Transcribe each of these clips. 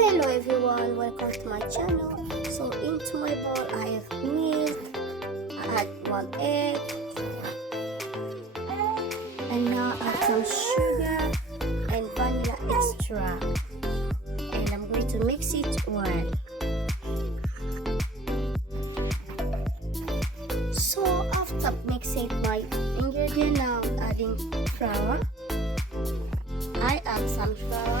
Hello everyone, welcome to my channel. So into my bowl I have milk, I add 1 egg, and now I add some sugar and vanilla extra, and I'm going to mix it well. So after mixing my ingredient, now I'm adding flour. I add some flour.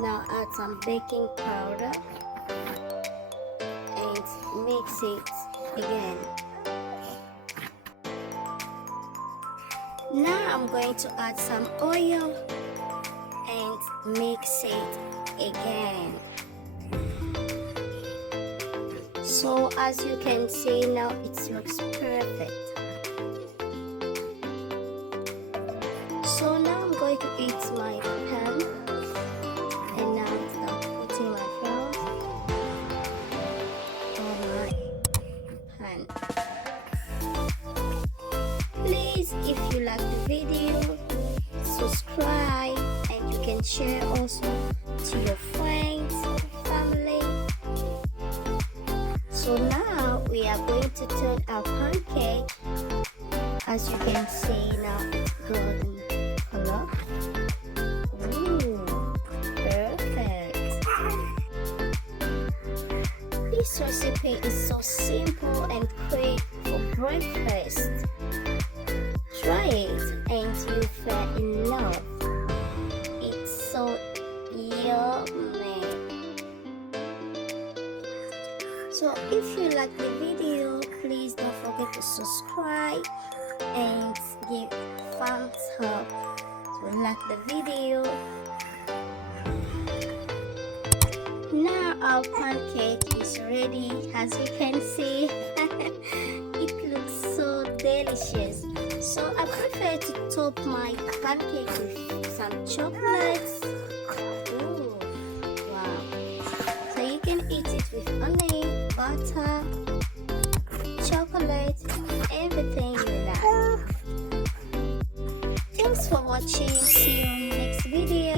Now add some baking powder and mix it again. Now I'm going to add some oil and mix it again. So as you can see now, it looks perfect. So now I'm going to heat my pan. And now start putting my flour on my pan. Please, if you like the video, subscribe, and you can share also to your friends, family. So now we are going to turn our pancake. As you can see now, it's golden color. This recipe is so simple and quick for breakfast. Try it and you fall in love. It's so yummy. So if you like the video, please don't forget to subscribe and give thumbs up to like the video. Now our pancake is ready. As you can see, it looks so delicious. So I prefer to top my pancake with some chocolates. Ooh, wow. So you can eat it with honey, butter, chocolate, everything you like. Thanks for watching. See you on the next video.